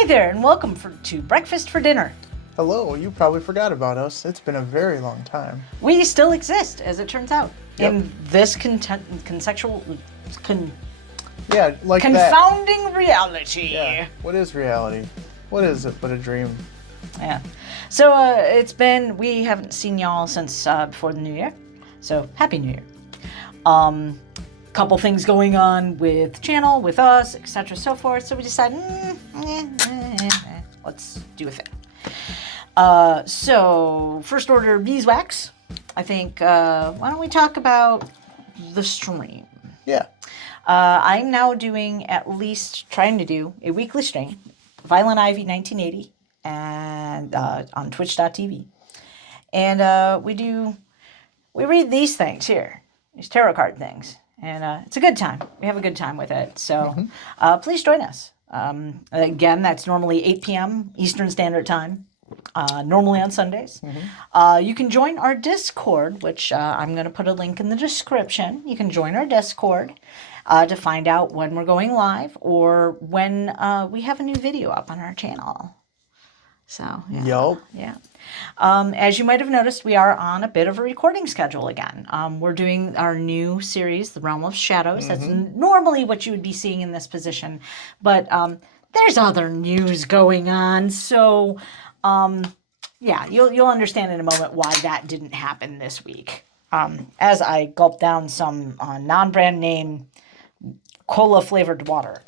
Hi there, and welcome to Breakfast for Dinner. Hello, you probably forgot about us. It's been a very long time. We still exist, as it turns out, Yep. in this Yeah, like confounding reality. Yeah. What is reality? What is it but a dream? Yeah. So we haven't seen y'all since before the new year. So happy New Year. Couple things going on with the channel, with us, etc. so forth. So we decided, let's do a thing. So first order beeswax. I think, why don't we talk about the stream? Yeah. I'm now trying to do a weekly stream, Violent Ivy 1980, and on twitch.tv. And we read these things here, these tarot card things. And it's a good time. We have a good time with it. So please join us. Again, that's normally 8 p.m. Eastern Standard Time, normally on Sundays. You can join our Discord, which I'm going to put a link in the description. You can join our Discord to find out when we're going live or when we have a new video up on our channel. So, yeah. As you might have noticed, we are on a bit of a recording schedule again. We're doing our new series, The Realm of Shadows. That's normally what you would be seeing in this position. But there's other news going on. So, yeah, you'll understand in a moment why that didn't happen this week. As I gulp down some non-brand name cola-flavored water.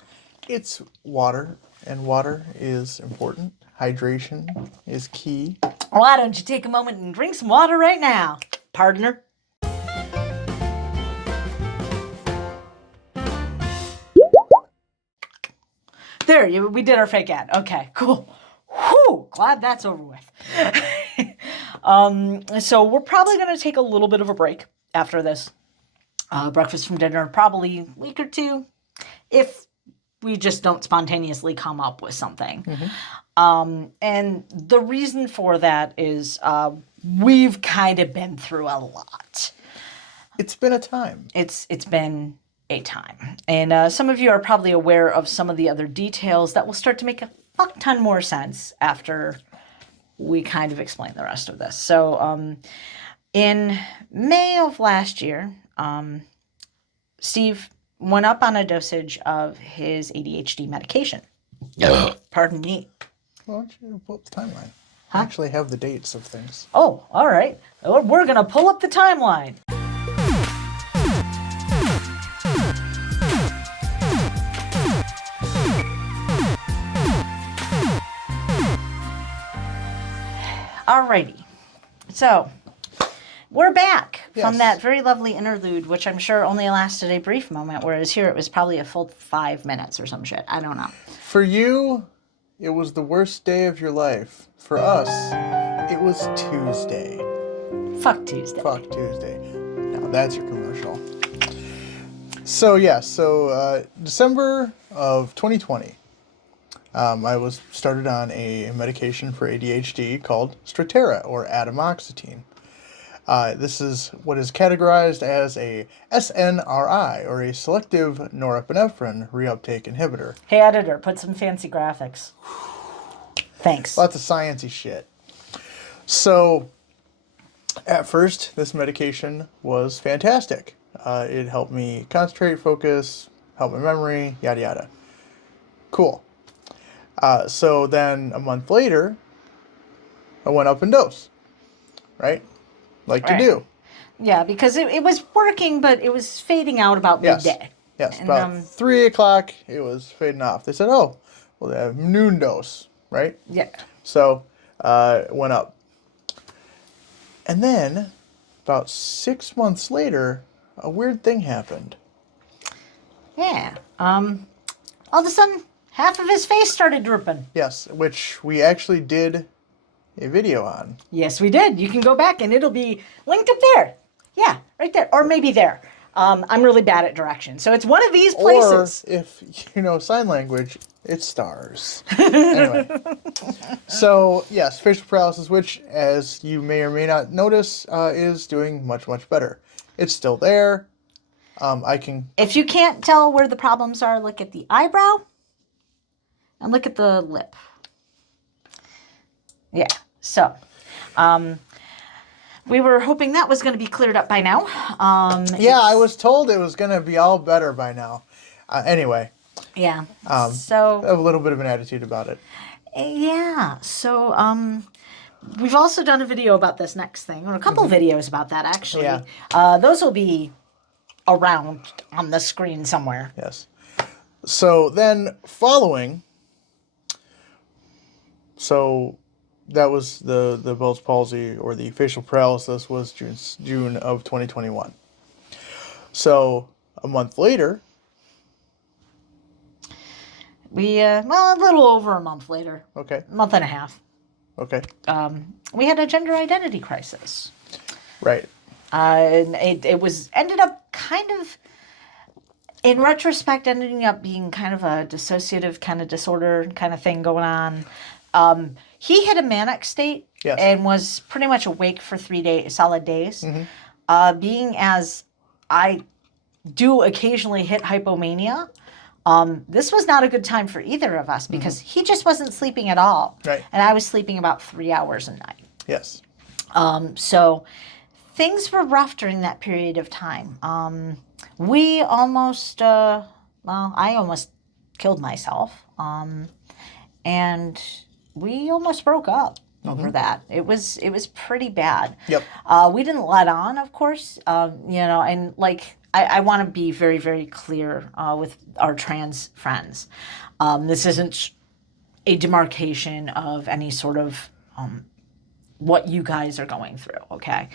It's water, and water is important. Hydration is key. Why don't you take a moment and drink some water right now, partner? There, we did our fake ad. Okay, cool. Whew, glad that's over with. So we're probably going to take a little bit of a break after this. Breakfast from dinner, probably a week or two, if we just don't spontaneously come up with something. And the reason for that is we've kind of been through a lot. It's been a time. It's been a time. And some of you are probably aware of some of the other details that will start to make a fuck ton more sense after we kind of explain the rest of this. So in May of last year, Steve went up on a dosage of his ADHD medication. Pardon me. Why don't you pull up the timeline? I actually have the dates of things. Oh, all right. We're going to pull up the timeline. Alrighty. So, we're back from that very lovely interlude, which I'm sure only lasted a brief moment, whereas here it was probably a full 5 minutes or some shit. I don't know. For you, it was the worst day of your life. For us, it was Tuesday. Fuck Tuesday. Fuck Tuesday. Now that's your commercial. So December of 2020, I was started on a medication for ADHD called Strattera, or atomoxetine. This is what is categorized as a SNRI, or a selective norepinephrine reuptake inhibitor. Hey, editor, put some fancy graphics. Thanks. Lots of sciencey shit. So, at first, this medication was fantastic. It helped me concentrate, focus, help my memory, yada yada. Cool. So then, a month later, I went up in dose. Right? Like you do. Yeah, because it was working, but it was fading out about midday. Yes, and, about 3 o'clock, it was fading off. They said, oh, well, they have noon dose, right? Yeah. So, it went up. And then, about 6 months later, a weird thing happened. Yeah. All of a sudden, half of his face started drooping. Yes, which we actually did a video on. Yes, we did. You can go back and it'll be linked up there. Yeah, right there. Or maybe there. I'm really bad at directions. So it's one of these places. Or if you know sign language, it's stars. Anyway. So, yes, facial paralysis, which, as you may or may not notice, is doing much, much better. It's still there. I can... If you can't tell where the problems are, look at the eyebrow. And look at the lip. Yeah. So, we were hoping that was going to be cleared up by now. Yeah, I was told it was going to be all better by now. Anyway. Yeah. I So, have a little bit of an attitude about it. yeah. So, we've also done a video about this next thing, or a couple videos about that, actually. Yeah. Those will be around on the screen somewhere. Yes. So then following, so that was the Bell's palsy or the facial paralysis was June of 2021. So a month later, Well, a little over a month later. Okay. A month and a half. Okay. We had a gender identity crisis. Right. And it ended up kind of, in retrospect, ending up being kind of a dissociative kind of disorder kind of thing going on. He hit a manic state. Yes. And was pretty much awake for 3 solid days. Being as I do occasionally hit hypomania, this was not a good time for either of us because he just wasn't sleeping at all. Right. And I was sleeping about 3 hours a night. Yes. So things were rough during that period of time. We almost, I almost killed myself. And we almost broke up over that. It was pretty bad. Yep. We didn't let on, of course, and like, I want to be very, very clear with our trans friends. This isn't a demarcation of any sort of what you guys are going through, okay?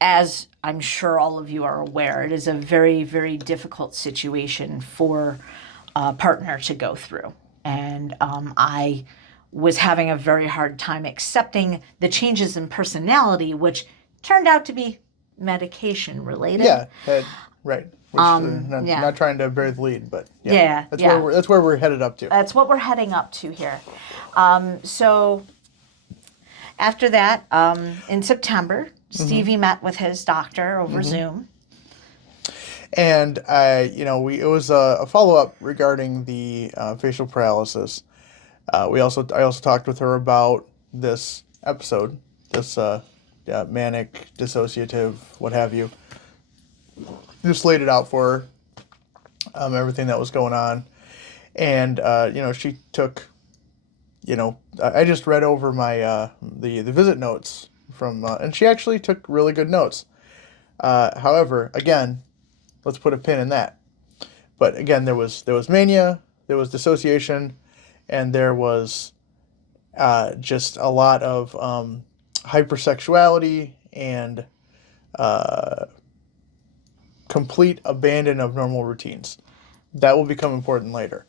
As I'm sure all of you are aware, it is a very, very difficult situation for a partner to go through. And I was having a very hard time accepting the changes in personality, which turned out to be medication related. Yeah. Right. Which, not trying to bury the lead, but that's where we're headed up to. That's what we're heading up to here. So after that, in September, Stevie met with his doctor over Zoom. And it was a follow-up regarding the facial paralysis. I also talked with her about this episode, this manic, dissociative, what have you. Just laid it out for her, everything that was going on, and she took, I just read over my the visit notes from, and she actually took really good notes. However, again, let's put a pin in that. But again, there was mania, there was dissociation, and there was just a lot of hypersexuality and complete abandon of normal routines. That will become important later.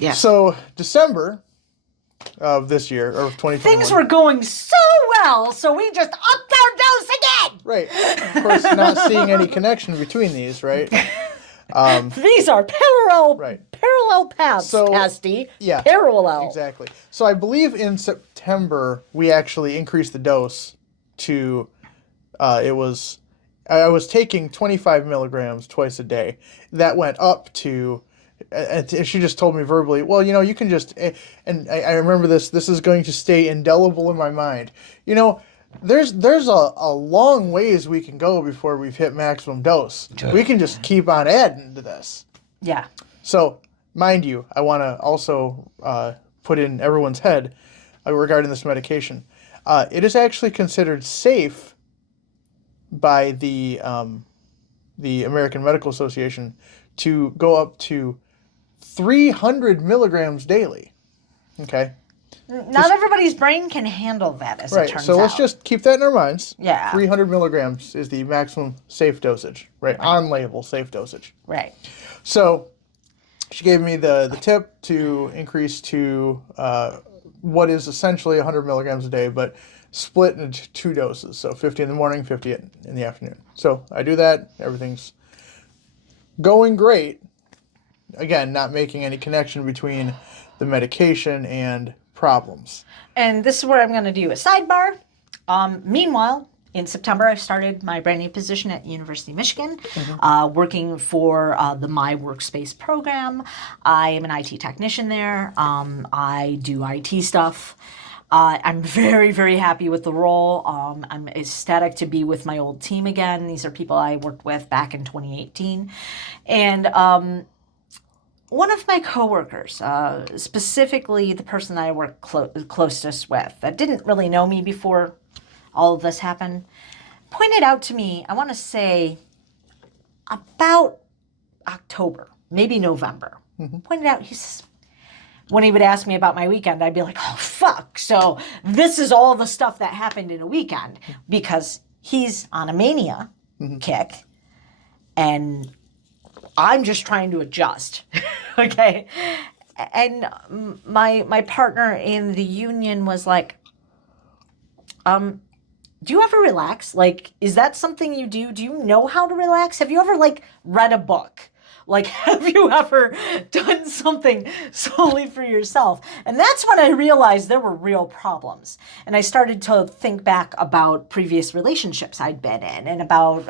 Yeah. So December of this year, or 2021. Things were going so well, so we just upped our dose again. Right. Of course, not seeing any connection between these, right? These are parallel paths, So, Pasty. yeah, Parallel. Exactly. So I believe in September we actually increased the dose to, I was taking 25 milligrams twice a day. That went up to, and she just told me verbally, well, you can just, and I remember this is going to stay indelible in my mind. There's a long ways we can go before we've hit maximum dose. Sure. We can just keep on adding to this. Yeah. So, mind you, I want to also put in everyone's head regarding this medication. It is actually considered safe by the American Medical Association to go up to 300 milligrams daily. Okay? Not everybody's brain can handle that, as it turns out. So let's just keep that in our minds. Yeah. 300 milligrams is the maximum safe dosage, right? On-label safe dosage. Right. So she gave me the tip to increase to what is essentially 100 milligrams a day, but split into 2 doses. So 50 in the morning, 50 in the afternoon. So I do that. Everything's going great. Again, not making any connection between the medication and problems. And this is where I'm going to do a sidebar. Meanwhile, in September, I started my brand new position at University of Michigan, working for the My Workspace program. I am an IT technician there. I do IT stuff. I'm very, very happy with the role. I'm ecstatic to be with my old team again. These are people I worked with back in 2018. And one of my coworkers, specifically the person that I work closest with, that didn't really know me before all of this happened, pointed out to me, I want to say about October, maybe November, pointed out, he says, when he would ask me about my weekend, I'd be like, oh, fuck. So this is all the stuff that happened in a weekend, because he's on a mania kick and I'm just trying to adjust. Okay. And my partner in the union was like, do you ever relax? Like, is that something you do? Do you know how to relax? Have you ever like read a book? Like, have you ever done something solely for yourself? And that's when I realized there were real problems. And I started to think back about previous relationships I'd been in and about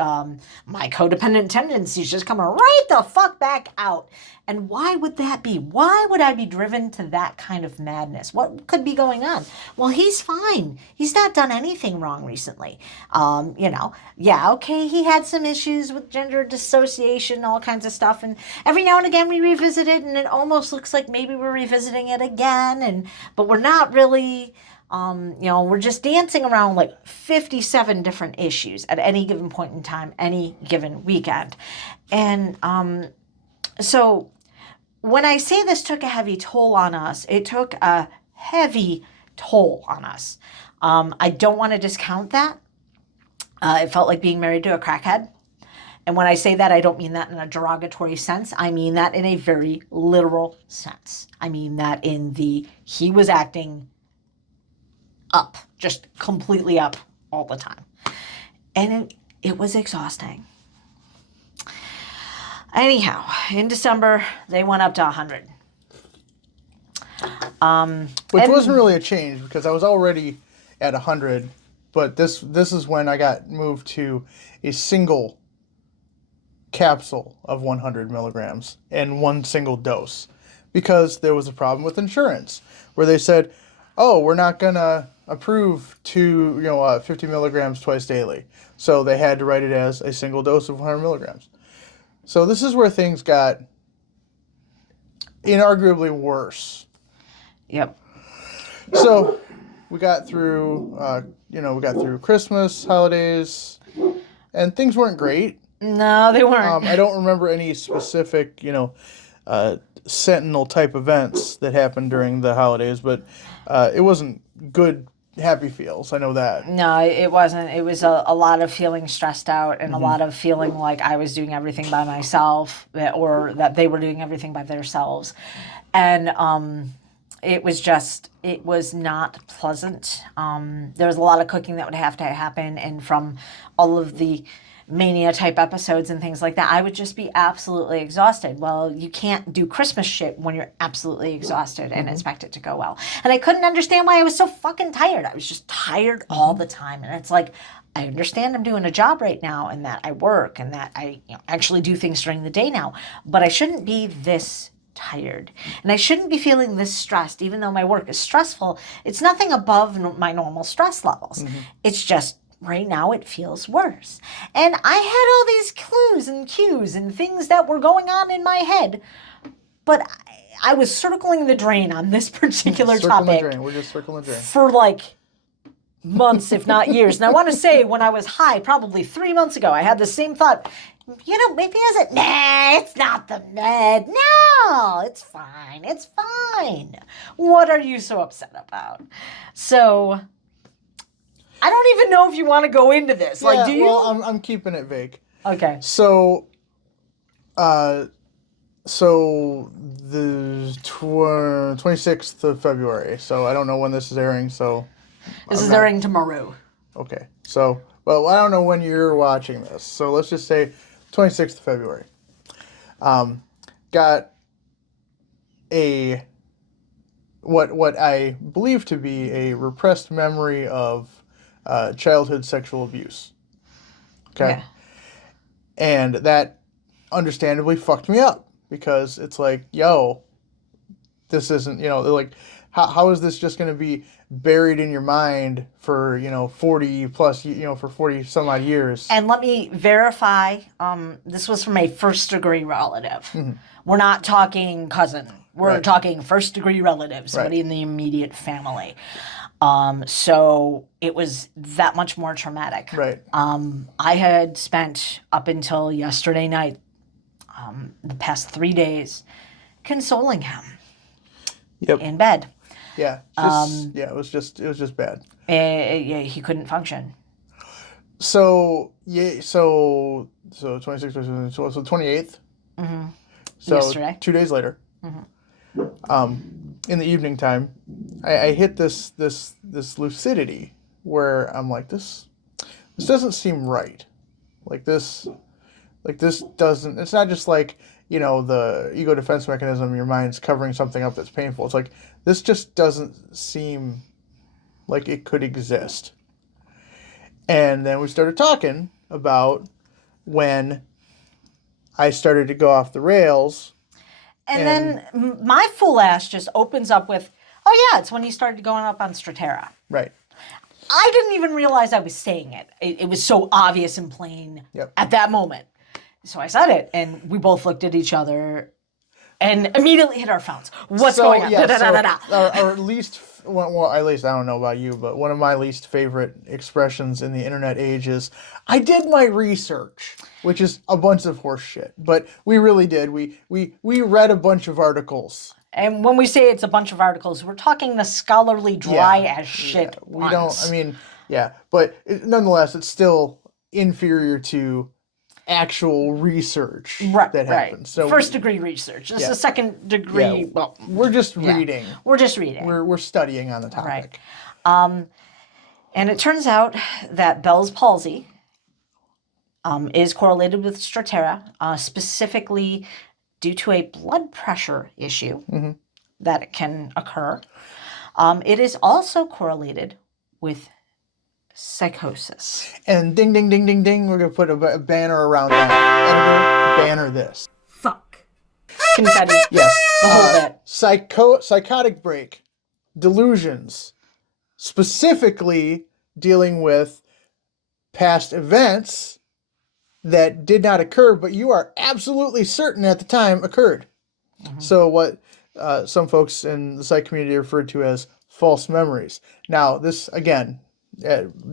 my codependent tendencies just coming right the fuck back out. And why would that be? Why would I be driven to that kind of madness? What could be going on? Well, he's fine. He's not done anything wrong recently. Yeah, okay, he had some issues with gender dissociation, all kinds of stuff. And every now and again we revisit it, and it almost looks like maybe we're revisiting it again. But we're not really. We're just dancing around like 57 different issues at any given point in time, any given weekend. And so when I say this took a heavy toll on us, it took a heavy toll on us. I don't want to discount that. It felt like being married to a crackhead. And when I say that, I don't mean that in a derogatory sense. I mean that in a very literal sense. I mean that in he was acting up, just completely up all the time. And it was exhausting. Anyhow, in December, they went up to 100. Which wasn't really a change because I was already at 100, but this is when I got moved to a single capsule of 100 milligrams and one single dose because there was a problem with insurance where they said, oh, we're not going to approve 50 milligrams twice daily. So they had to write it as a single dose of 100 milligrams. So this is where things got inarguably worse. Yep. So we got through, Christmas, holidays, and things weren't great. No, they weren't. I don't remember any specific, sentinel type events that happened during the holidays, but it wasn't good, happy feels. I know that. No, it wasn't. It was a lot of feeling stressed out and a lot of feeling like I was doing everything by myself or that they were doing everything by themselves. And it was not pleasant. There was a lot of cooking that would have to happen. And from all of the mania type episodes and things like that, I would just be absolutely exhausted. Well, you can't do Christmas shit when you're absolutely exhausted and expect it to go well. And I couldn't understand why I was so fucking tired. I was just tired all the time. And it's like, I understand I'm doing a job right now and that I work and that I actually do things during the day now, but I shouldn't be this tired. And I shouldn't be feeling this stressed, even though my work is stressful. It's nothing above my normal stress levels. It's just right now it feels worse. And I had all these clues and cues and things that were going on in my head, but I was circling the drain on this particular topic. We're just circling the drain. For like months, if not years. And I want to say when I was high, probably 3 months ago, I had the same thought. Maybe is it? Nah, it's not the med. No, it's fine. It's fine. What are you so upset about? So I don't even know if you want to go into this. Yeah, like, do you? Well, I'm keeping it vague. Okay. So, the 26th of February. So I don't know when this is airing. So This is airing tomorrow. Okay. So, well, I don't know when you're watching this. So let's just say 26th of February. Got what I believe to be a repressed memory of childhood sexual abuse. Okay. Yeah. And that understandably fucked me up because it's like, yo, this isn't, like, how is this just going to be buried in your mind for, 40 plus, for 40 some odd years? And let me verify, this was from a first degree relative. Mm-hmm. We're not talking cousin. We're Right. talking first degree relative, somebody Right. in the immediate family. So it was that much more traumatic. Right. I had spent up until yesterday night, the past 3 days, consoling him Yep. in bed. Yeah. It was just bad. Yeah, he couldn't function. So, yeah, so 26th, so 28th. Mm-hmm. So Yesterday. 2 days later, in the evening time, I hit this lucidity where I'm like, this doesn't seem right. Like this doesn't. It's not just like the ego defense mechanism. Your mind's covering something up that's painful. It's like this just doesn't seem like it could exist. And then we started talking about when I started to go off the rails. And then my fool ass just opens up with, oh yeah, it's when he started going up on Stratera. Right. I didn't even realize I was saying it. It was so obvious and plain Yep. at that moment. So I said it, and we both looked at each other and immediately hit our phones. What's going on? Yeah, Da, da, da, da, da. our least, well, at least I don't know about you, but one of my least favorite expressions in the internet age is, I did my research, which is a bunch of horse shit. But we really did. We read a bunch of articles. And when we say it's a bunch of articles, we're talking the scholarly dry as shit We ones. don't, I mean, yeah. But nonetheless, it's still inferior to actual research that happens. So first degree research. This is second degree. Yeah, Well, we're just reading. we're just reading. We're studying on the topic. Right. And it turns out that Bell's palsy is correlated with Stratera, specifically due to a blood pressure issue that can occur. It is also correlated with psychosis. And ding, ding, ding, ding, ding, we're going to put a banner around that. Editor, banner this. Fuck. Confetti. Yes. The whole bit. Psychotic break. Delusions. Specifically dealing with past events that did not occur, but you are absolutely certain at the time occurred. So what some folks in the psych community refer to as false memories. Now, this, again,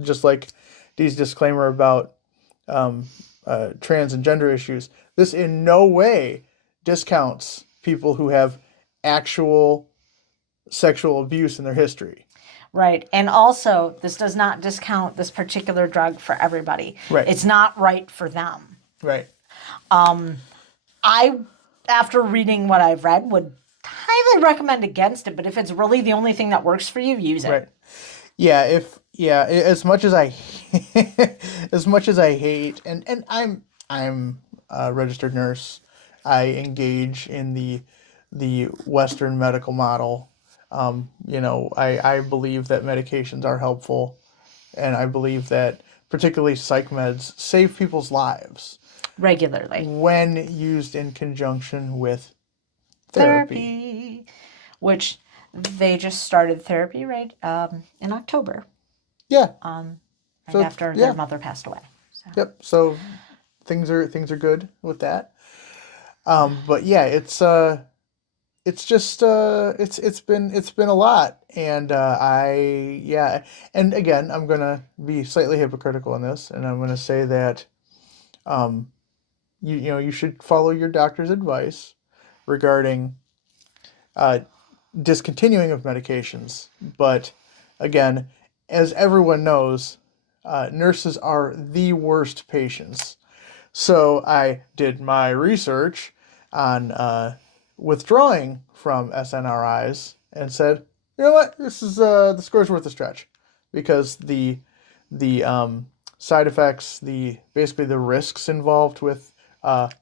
just like Dee's disclaimer about trans and gender issues, this in no way discounts people who have actual sexual abuse in their history. Right. And also, this does not discount this particular drug for everybody. Right. It's not right for them. Right. I, after reading what I've read, would highly recommend against it. But if it's really the only thing that works for you, use it. Right. Yeah. As much as I, hate, and I'm a registered nurse. I engage in the Western medical model. I believe that medications are helpful, and I believe that particularly psych meds save people's lives Regularly. when used in conjunction with therapy. Which they just started therapy right in October. Yeah. Right after their mother passed away. So. Yep. So things are good with that. But yeah, it's just it's been a lot, and and again, I'm gonna be slightly hypocritical in this, and I'm gonna say that you should follow your doctor's advice regarding discontinuing of medications. But again, as everyone knows, nurses are the worst patients. So I did my research on withdrawing from SNRIs and said, you know what, this is the score's worth a stretch, because the side effects, basically the risks involved with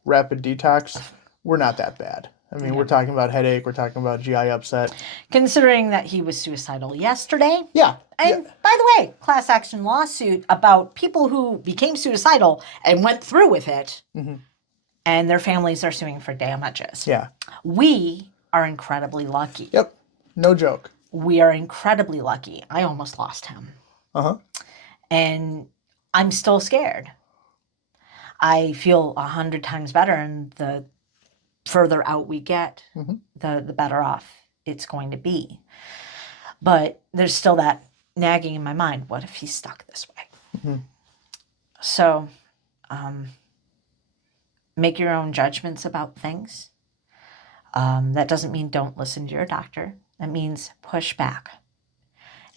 rapid detox were not that bad. I mean, we're talking about headache. We're talking about GI upset. Considering that he was suicidal yesterday. Yeah. And by the way, class action lawsuit about people who became suicidal and went through with it, and their families are suing for damages. Yeah. We are incredibly lucky. Yep. No joke. We are incredibly lucky. I almost lost him. Uh-huh. And I'm still scared. I feel 100 times better, and the further out we get, the better off it's going to be. But there's still that nagging in my mind. What if he's stuck this way? So make your own judgments about things. That doesn't mean don't listen to your doctor. That means push back.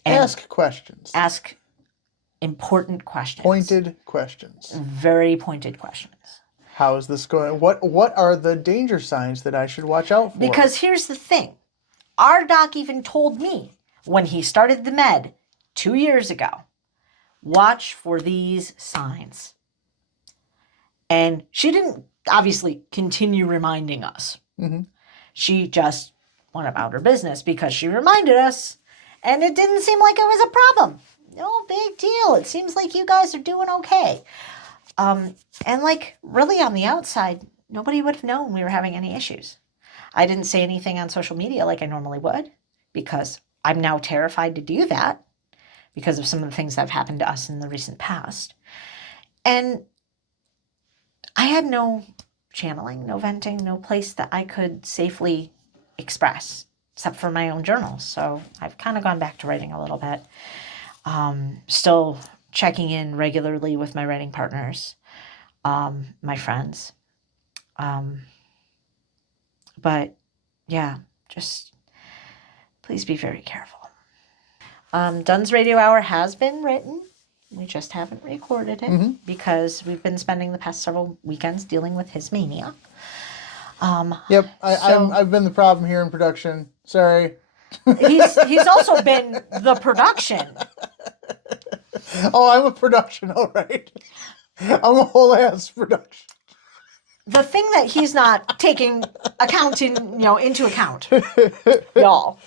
And ask questions. Ask important questions. Pointed questions. Very pointed questions. How is this going? What are the danger signs that I should watch out for? Because here's the thing. Our doc even told me when he started the med 2 years ago, watch for these signs. And she didn't obviously continue reminding us. She just went about her business because she reminded us, and it didn't seem like it was a problem. No big deal. It seems like you guys are doing okay. And like really on the outside, nobody would have known we were having any issues. I didn't say anything on social media like I normally would because I'm now terrified to do that because of some of the things that have happened to us in the recent past. And I had no channeling, no venting, no place that I could safely express except for my own journals. So I've kind of gone back to writing a little bit. Still checking in regularly with my writing partners, my friends. But yeah, just please be very careful. Dunn's Radio Hour has been written. We just haven't recorded it because we've been spending the past several weekends dealing with his mania. Yep, I've been the problem here in production. Sorry. He's also been the production. Oh, I'm a production, all right. I'm a whole ass production. The thing that he's not taking into account, y'all,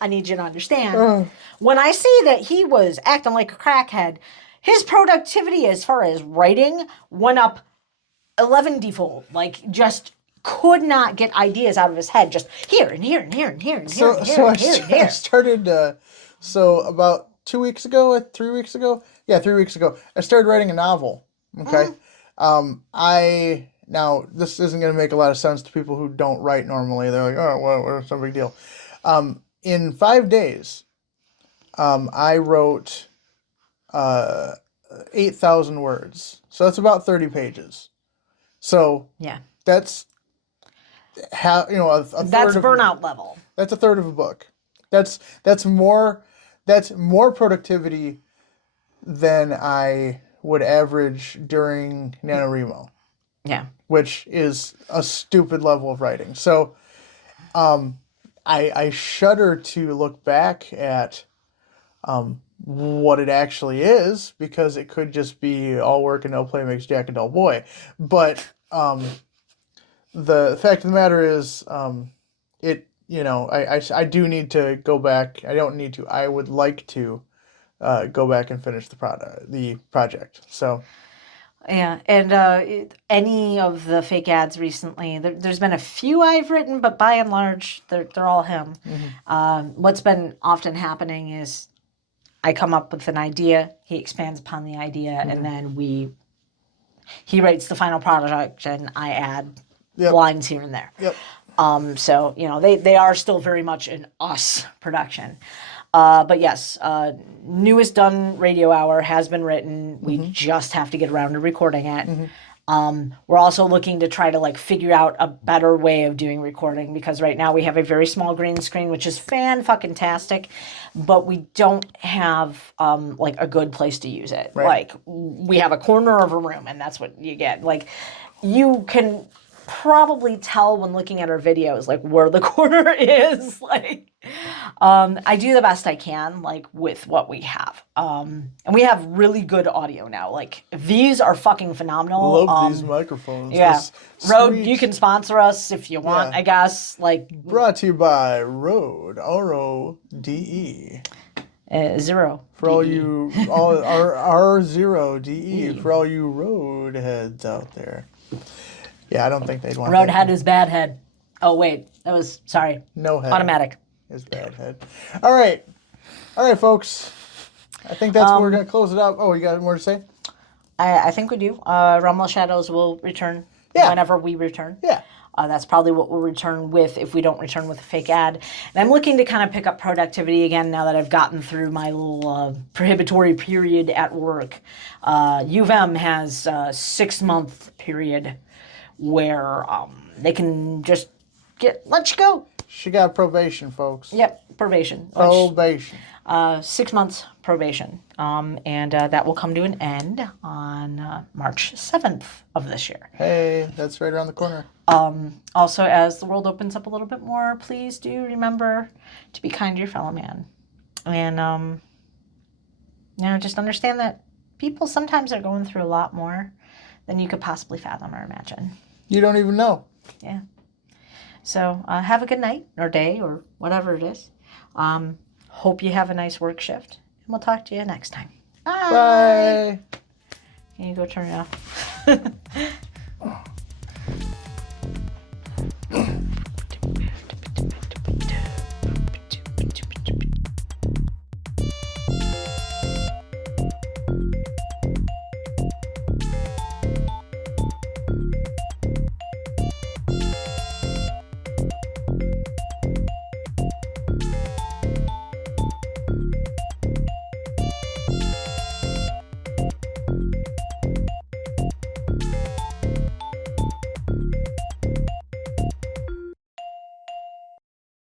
I need you to understand. When I see that he was acting like a crackhead, his productivity as far as writing went up 11-fold. Like, just could not get ideas out of his head. Just here and here and here and here and here and here and here and here. I started, so about 2 weeks ago, 3 weeks ago? Yeah, 3 weeks ago. I started writing a novel, okay? Now, this isn't going to make a lot of sense to people who don't write normally. They're like, oh, well, it's no big deal. In 5 days, I wrote 8,000 words. So that's about 30 pages. So yeah, that's a third that's of burnout level. That's a third of a book. That's more productivity than I would average during NaNoWriMo. Yeah. Which is a stupid level of writing. So I shudder to look back at what it actually is, because it could just be all work and no play makes Jack a dull boy. But the fact of the matter is, I do need to go back. I don't need to. I would like to go back and finish the project. So. Yeah, and any of the fake ads recently, there's been a few I've written, but by and large, they're all him. What's been often happening is I come up with an idea, he expands upon the idea, and then he writes the final product, and I add lines here and there. Yep. So, they are still very much an us production. But yes, newest Done Radio Hour has been written. We just have to get around to recording it. We're also looking to try to figure out a better way of doing recording, because right now we have a very small green screen, which is fan-fucking-tastic, but we don't have a good place to use it. Right. We have a corner of a room, and that's what you get. You can probably tell when looking at our videos, like where the corner is. Like, I do the best I can, like with what we have. And we have really good audio now. Like these are fucking phenomenal. Love these microphones. Yeah. This Rode, sweet- you can sponsor us if you want, Yeah. I guess. Like Brought to you by Rode, RODE. Zero. For all you, all R0DE, for all you road heads out there. Yeah, I don't think they'd want Road that. head is bad head. Oh wait, that was sorry. No head. Automatic. Is bad head. All right, folks. I think that's where we're gonna close it up. Oh, you got more to say? I think we do. Realm of Shadows will return Yeah. whenever we return. Yeah. That's probably what we'll return with if we don't return with a fake ad. And I'm looking to kind of pick up productivity again now that I've gotten through my little prohibitory period at work. U of M has a 6-month period where they can just let you go. She got probation, folks. Yep, probation. Probation. 6 months probation. And that will come to an end on March 7th of this year. Hey, that's right around the corner. Also, as the world opens up a little bit more, please do remember to be kind to your fellow man. And, just understand that people sometimes are going through a lot more than you could possibly fathom or imagine. You don't even know. Yeah. So have a good night or day or whatever it is. Hope you have a nice work shift. And we'll talk to you next time. Bye. Bye. Can you go turn it off?